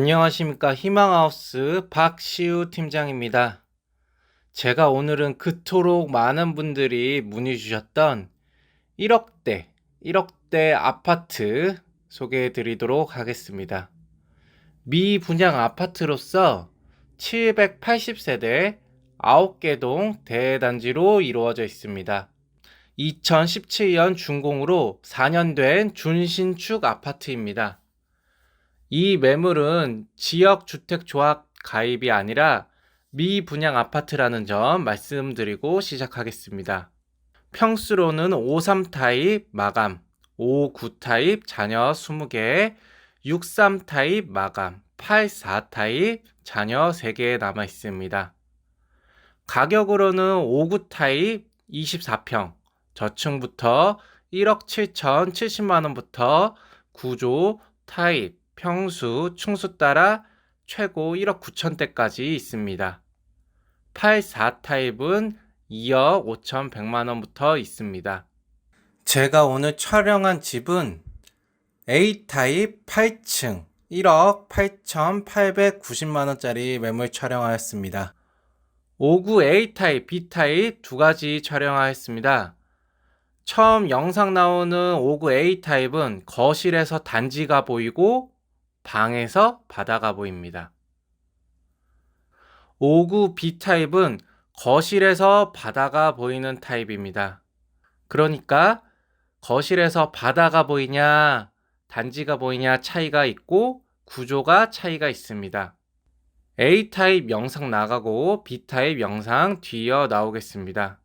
안녕하십니까 희망하우스 박시우 팀장입니다. 제가 오늘은 그토록 많은 분들이 문의 주셨던 1억대, 1억대 아파트 소개해 드리도록 하겠습니다. 미 분양 아파트로서 780세대 9개 동 대단지로 이루어져 있습니다. 2017년 준공으로 4년 된 준신축 아파트입니다. 이 매물은 지역주택조합 가입이 아니라 미분양 아파트라는 점 말씀드리고 시작하겠습니다. 평수로는 53 타입 마감, 59 타입 자녀 20개, 63 타입 마감, 84 타입 자녀 3개 남아 있습니다. 가격으로는 59 타입 24평, 저층부터 1억 7천 70만 원부터 구조 타입 평수, 충수 따라 최고 1억 9천대까지 있습니다. 84 타입은 2억 5천 100만 원부터 있습니다. 제가 오늘 촬영한 집은 A 타입 8층 1억 8,890만 원짜리 매물 촬영하였습니다. 59 A 타입, B 타입 두 가지 촬영하였습니다. 처음 영상 나오는 59 A 타입은 거실에서 단지가 보이고 방에서 바다가 보입니다. 59 B타입은 거실에서 바다가 보이는 타입입니다. 그러니까 거실에서 바다가 보이냐, 단지가 보이냐 차이가 있고 구조가 차이가 있습니다. A타입 영상 나가고 B타입 영상 뒤이어 나오겠습니다.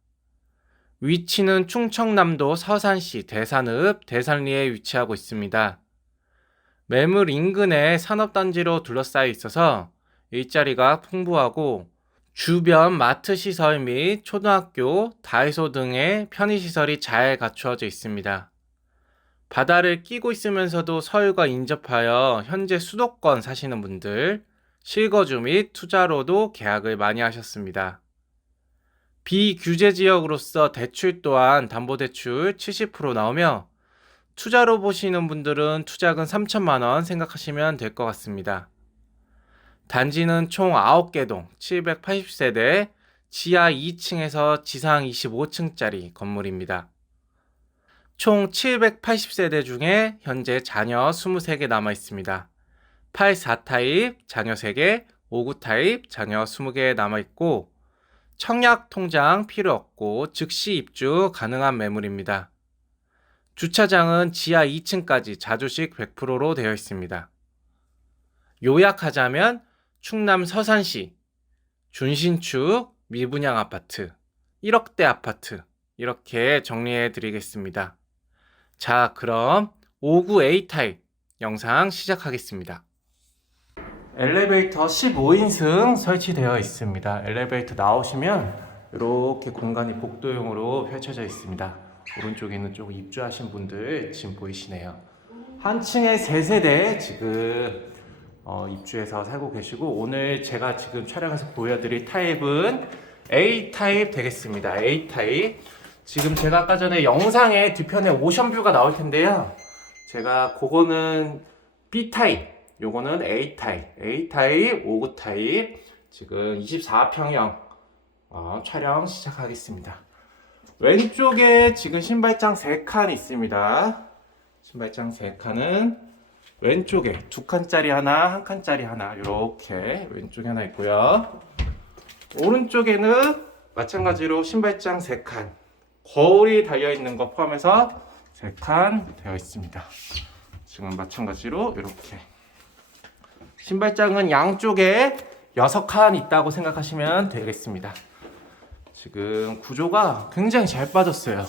위치는 충청남도 서산시 대산읍 대산리에 위치하고 있습니다. 매물 인근에 산업단지로 둘러싸여 있어서 일자리가 풍부하고 주변 마트 시설 및 초등학교, 다이소 등의 편의시설이 잘 갖추어져 있습니다. 바다를 끼고 있으면서도 서울과 인접하여 현재 수도권 사시는 분들, 실거주 및 투자로도 계약을 많이 하셨습니다. 비규제 지역으로서 대출 또한 담보대출 70% 나오며 투자로 보시는 분들은 투자금 3천만 원 생각하시면 될 것 같습니다. 단지는 총 9개 동 780세대 지하 2층에서 지상 25층짜리 건물입니다. 총 780세대 중에 현재 자녀 23개 남아 있습니다. 84 타입 자녀 3개, 59 타입 자녀 20개 남아 있고 청약 통장 필요 없고 즉시 입주 가능한 매물입니다. 주차장은 지하 2층까지 자주식 100%로 되어 있습니다. 요약하자면 충남 서산시 준신축 미분양 아파트 1억대 아파트 이렇게 정리해 드리겠습니다. 자, 그럼 59A 타입 영상 시작하겠습니다. 엘리베이터 15인승 설치되어 있습니다. 엘리베이터 나오시면 이렇게 공간이 복도용으로 펼쳐져 있습니다. 오른쪽에는 좀 입주하신 분들 지금 보이시네요. 한 층에 세 세대 지금 어, 입주해서 살고 계시고 오늘 제가 지금 촬영해서 보여드릴 타입은 A 타입 되겠습니다. A 타입. 지금 제가 아까 전에 영상에 뒤편에 오션뷰가 나올 텐데요. 제가 그거는 B 타입, 요거는 A 타입, A 타입, 59 타입. 지금 24평형 어, 촬영 시작하겠습니다. 왼쪽에 지금 신발장 3칸 있습니다. 신발장 3칸은 왼쪽에 두 칸짜리 하나, 한 칸짜리 하나 이렇게 왼쪽에 하나 있고요. 오른쪽에는 마찬가지로 신발장 3칸, 거울이 달려 있는 거 포함해서 3칸 되어 있습니다. 지금 마찬가지로 이렇게 신발장은 양쪽에 6칸 있다고 생각하시면 되겠습니다. 지금 구조가 굉장히 잘 빠졌어요.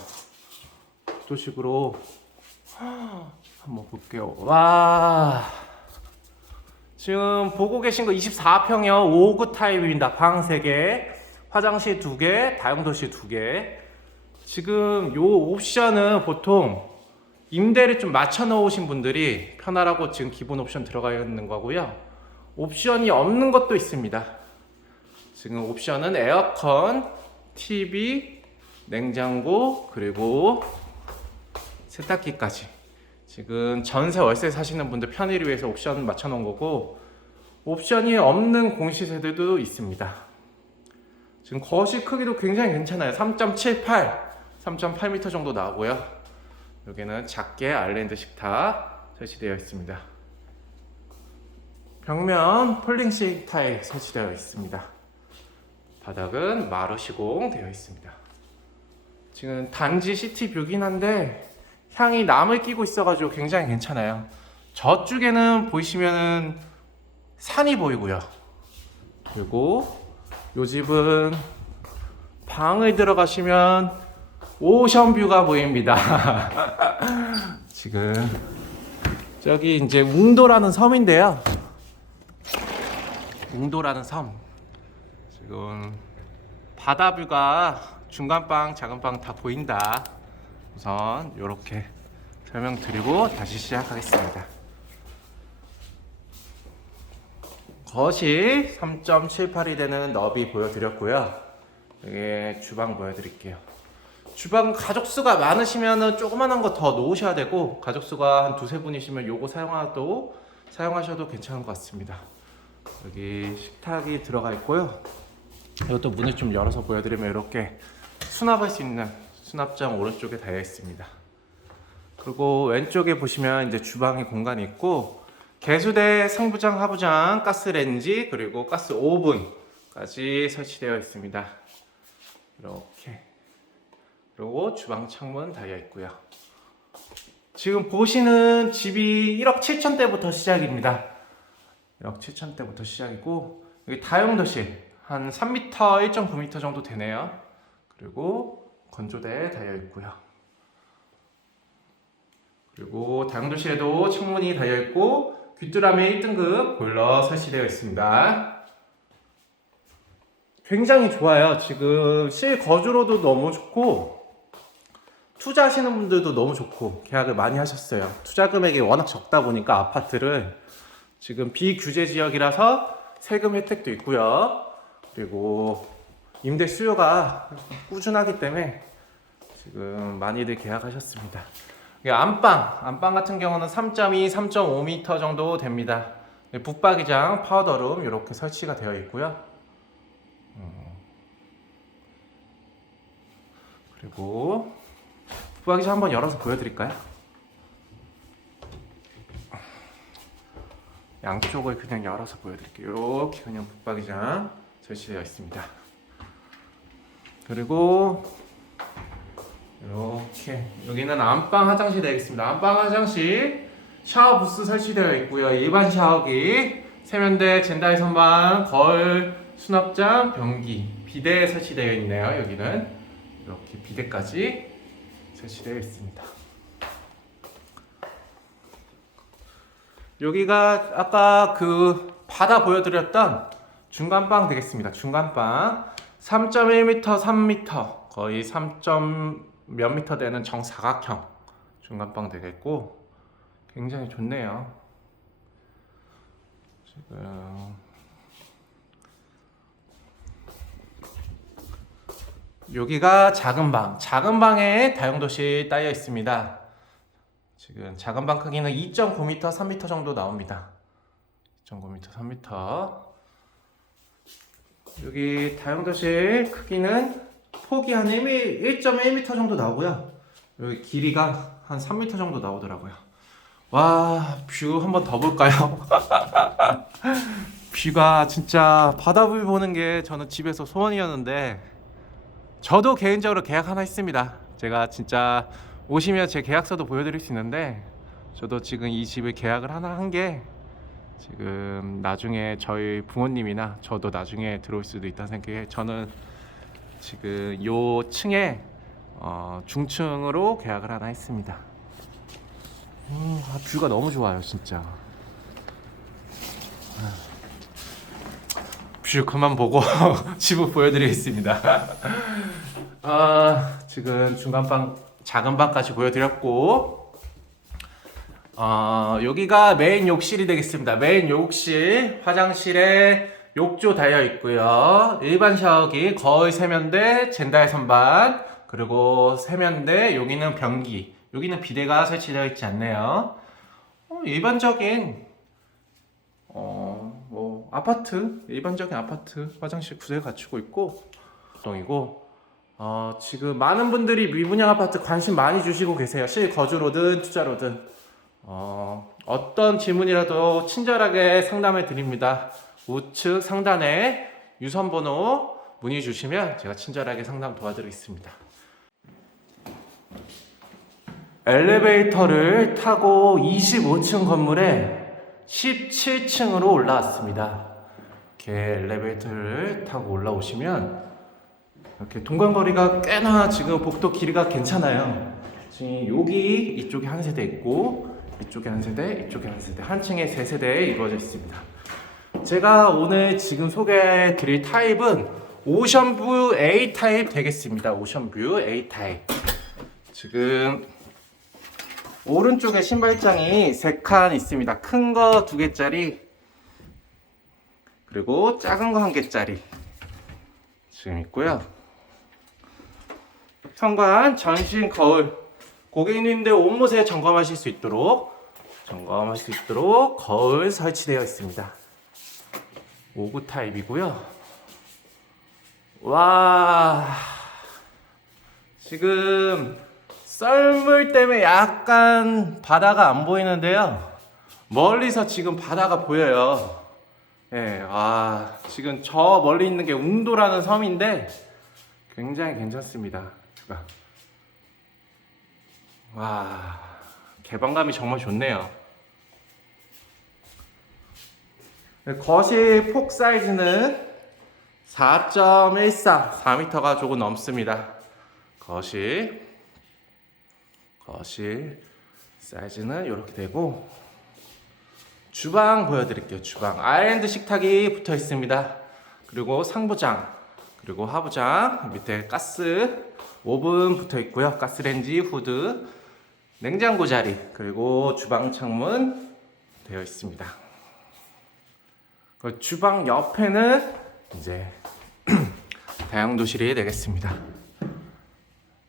구도식으로 한번 볼게요. 와. 지금 보고 계신 거 24평이요. 59 타입입니다. 방 3개, 화장실 2개, 다용도실 2개. 지금 요 옵션은 보통 임대를 좀 맞춰 놓으신 분들이 편하라고 지금 기본 옵션 들어가 있는 거고요. 옵션이 없는 것도 있습니다. 지금 옵션은 에어컨, TV, 냉장고, 그리고 세탁기까지. 지금 전세 월세 사시는 분들 편의를 위해서 옵션 맞춰 놓은 거고, 옵션이 없는 공시세대도 있습니다. 지금 거실 크기도 굉장히 괜찮아요. 3.78, 3.8m 정도 나오고요. 여기는 작게 아일랜드 식탁 설치되어 있습니다. 벽면 폴링 시 타일 설치되어 있습니다. 바닥은 마루 시공 되어 있습니다. 지금 단지 시티 뷰긴 한데 향이 남을 끼고 있어가지고 굉장히 괜찮아요. 저쪽에는 보이시면은 산이 보이고요. 그리고 요 집은 방을 들어가시면 오션 뷰가 보입니다. 지금 저기 이제 웅도라는 섬인데요. 웅도라는 섬. 지금 바다뷰가 중간방, 작은방 다 보인다. 우선 이렇게 설명드리고 다시 시작하겠습니다. 거실 3.78이 되는 너비 보여드렸고요. 여기 주방 보여드릴게요. 주방 가족 수가 많으시면은 조그만한 거 더 놓으셔야 되고 가족 수가 한 두세 분이시면 요거 사용하도 사용하셔도 괜찮은 것 같습니다. 여기 식탁이 들어가 있고요. 이것도 문을 좀 열어서 보여드리면 이렇게 수납할 수 있는 수납장 오른쪽에 달려 있습니다. 그리고 왼쪽에 보시면 이제 주방에 공간이 있고 개수대 상부장, 하부장, 가스레인지 그리고 가스 오븐까지 설치되어 있습니다. 이렇게 그리고 주방 창문 달려 있고요. 지금 보시는 집이 1억 7천대부터 시작입니다. 1억 7천대부터 시작이고 여기 다용도실 한 3m, 1.9m 정도 되네요. 그리고 건조대 달려 있고요. 그리고 다용도실에도 창문이 달려 있고 귀뚜라미 1등급 보일러 설치되어 있습니다. 굉장히 좋아요. 지금 실거주로도 너무 좋고 투자하시는 분들도 너무 좋고 계약을 많이 하셨어요. 투자 금액이 워낙 적다 보니까 아파트를 지금 비규제 지역이라서 세금 혜택도 있고요. 그리고 임대 수요가 꾸준하기 때문에 지금 많이들 계약하셨습니다. 안방, 안방 같은 경우는 3.2, 3.5m 정도 됩니다. 네, 북박이장, 파우더룸 이렇게 설치가 되어 있고요. 음. 그리고 북박이장 한번 열어서 보여드릴까요? 양쪽을 그냥 열어서 보여드릴게요. 이렇게 그냥 북박이장 설치되어 있습니다. 그리고 이렇게 여기는 안방 화장실 되겠습니다. 안방 화장실 샤워 부스 설치되어 있고요. 일반 샤워기, 세면대, 젠다이 선반, 거울, 수납장, 변기, 비대 설치되어 있네요. 여기는 이렇게 비대까지 설치되어 있습니다. 여기가 아까 그 바다 보여드렸던 중간방 되겠습니다. 중간방 3.1m, 3m 거의 3. 몇 미터 되는 정사각형 중간방 되겠고 굉장히 좋네요. 지금 여기가 작은 방, 작은 방에 다용도실 따여 있습니다. 지금 작은 방 크기는 2.9m, 3m 정도 나옵니다. 2.9m, 3m. 여기 다용도실 크기는 폭이 한 1, 1.1m 정도 나오고요. 여기 길이가 한 3m 정도 나오더라고요. 와, 뷰 한번 더 볼까요? 뷰가 진짜 바다뷰 보는 게 저는 집에서 소원이었는데 저도 개인적으로 계약 하나 했습니다. 제가 진짜 오시면 제 계약서도 보여드릴 수 있는데 저도 지금 이 집을 계약을 하나 한 게 지금 나중에 저희 부모님이나 저도 나중에 들어올 수도 있다는 생각에 저는 지금 요 층에 어, 중층으로 계약을 하나 했습니다. 음, 아, 뷰가 너무 좋아요, 진짜. 아. 뷰 그만 보고 집을 보여드리겠습니다. 아, 지금 중간 방, 작은 방까지 보여드렸고, 어, 여기가 메인 욕실이 되겠습니다. 메인 욕실, 화장실에 욕조 달려 있고요. 일반 샤워기, 거의 세면대, 젠다의 선반, 그리고 세면대, 여기는 변기, 여기는 비대가 설치되어 있지 않네요. 어, 일반적인 어, 뭐 아파트 일반적인 아파트 화장실 구세 갖추고 있고 동이고 어, 지금 많은 분들이 미분양 아파트 관심 많이 주시고 계세요. 실거주로든 투자로든 어, 어떤 질문이라도 친절하게 상담해 드립니다. 우측 상단에 유선번호 문의 주시면 제가 친절하게 상담 도와드리겠습니다. 엘리베이터를 타고 25층 건물에 17층으로 올라왔습니다. 이렇게 엘리베이터를 타고 올라오시면 이렇게 동간거리가 꽤나 지금 복도 길이가 괜찮아요. 지금 여기 이쪽에 한 세대 있고 이쪽에 한 세대, 이쪽에 한 세대, 한 층에 세 세대 이루어져 있습니다. 제가 오늘 지금 소개해 드릴 타입은 오션뷰 A 타입 되겠습니다. 오션뷰 A 타입. 지금 오른쪽에 신발장이 세 칸 있습니다. 큰 거 두 개짜리 그리고 작은 거 한 개짜리 지금 있고요. 현관 전신 거울 고객님들 옷못에 점검하실 수 있도록 점검하실 수 있도록 거울 설치되어 있습니다. 5구 타입이고요. 와 지금 썰물 때문에 약간 바다가 안 보이는데요. 멀리서 지금 바다가 보여요. 예, 아, 지금 저 멀리 있는 게 웅도라는 섬인데 굉장히 괜찮습니다. 와, 개방감이 정말 좋네요. 네, 거실 폭 사이즈는 4.14, 4m가 조금 넘습니다. 거실. 거실 사이즈는 이렇게 되고 주방 보여드릴게요. 주방 아일랜드 식탁이 붙어 있습니다. 그리고 상부장 그리고 하부장 밑에 가스 오븐 붙어 있고요. 가스레인지 후드 냉장고 자리 그리고 주방 창문 되어 있습니다. 그 주방 옆에는 이제 다용도실이 되겠습니다.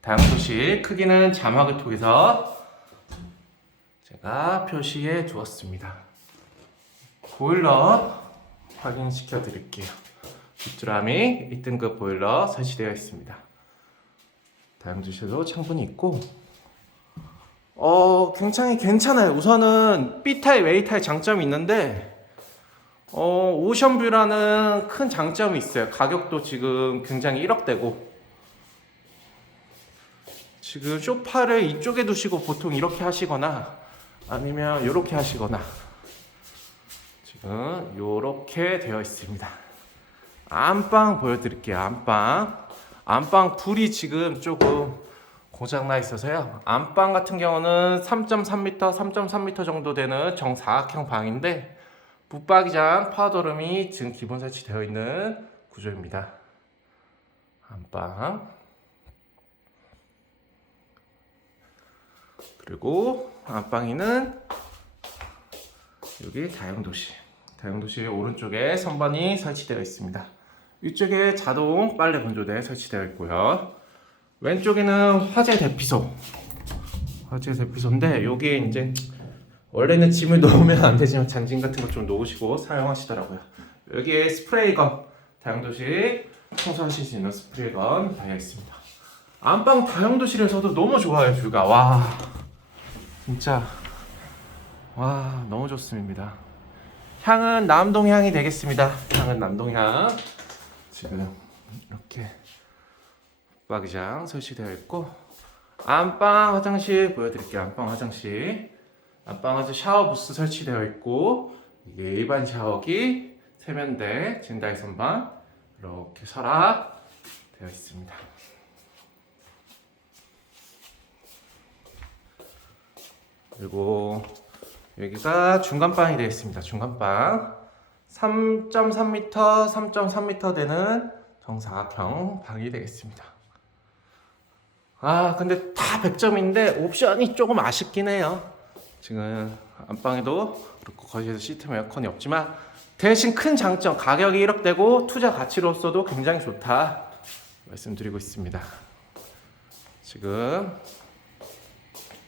다용도실 크기는 자막을 통해서 제가 표시해 두었습니다. 보일러 확인시켜 드릴게요. 뒷드람이 1등급 보일러 설치되어 있습니다. 다용도실도 창문이 있고 어 굉장히 괜찮아요. 우선은 B타입, A타입 장점이 있는데 어 오션뷰라는 큰 장점이 있어요. 가격도 지금 굉장히 1억대고 지금 쇼파를 이쪽에 두시고 보통 이렇게 하시거나 아니면 이렇게 하시거나 지금 이렇게 되어 있습니다. 안방 보여드릴게요. 안방 안방 불이 지금 조금 고장 나 있어서요. 안방 같은 경우는 3.3m, 3.3m 정도 되는 정사각형 방인데 붙박이장, 파우더룸이 지금 기본 설치되어 있는 구조입니다. 안방 그리고 안방에는 여기 다용도실 다용도실 오른쪽에 선반이 설치되어 있습니다 위쪽에 자동 빨래 건조대 설치되어 있고요 왼쪽에는 화재 대피소 화재 대피소인데 여기에 이제 원래는 짐을 놓으면 안 되지만 잔짐 같은 거좀 놓으시고 사용하시더라고요 여기에 스프레이건 다용도실 청소하실 수 있는 스프레이건 달려 있습니다 안방 다용도실에서도 너무 좋아요 뷰가 와 진짜 와 너무 좋습니다. 향은 남동향이 되겠습니다. 향은 남동향. 지금 이렇게 붙 박이장 설치되어 있고 안방 화장실 보여드릴게요. 안방 화장실. 안방 화장실 샤워 부스 설치되어 있고 이게 일반 샤워기 세면대 진다이 선반 이렇게 서랍 되어 있습니다. 그리고 여기가 중간방이 되어 있습니다. 중간방 3.3m, 3.3m 되는 정사각형 방이 되겠습니다. 아 근데 다 100점인데 옵션이 조금 아쉽긴 해요. 지금 안방에도 그렇고 거실에서 시스템 에어컨이 없지만 대신 큰 장점 가격이 1억대고 투자 가치로서도 굉장히 좋다 말씀드리고 있습니다. 지금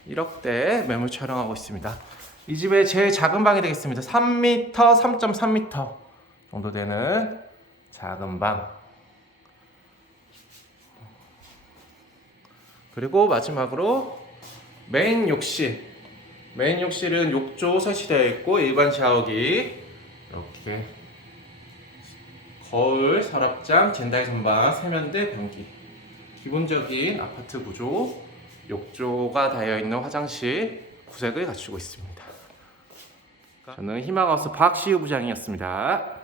1억대 매물 촬영하고 있습니다. 이 집의 제일 작은 방이 되겠습니다. 3m, 3.3m 정도 되는 작은 방. 그리고 마지막으로 메인 욕실. 메인 욕실은 욕조 설치되어 있고 일반 샤워기 이렇게 거울, 서랍장, 젠다이 선반, 세면대, 변기. 기본적인 아파트 구조, 욕조가 닿여 있는 화장실 구색을 갖추고 있습니다. 저는 희망하우스 박시우 부장이었습니다.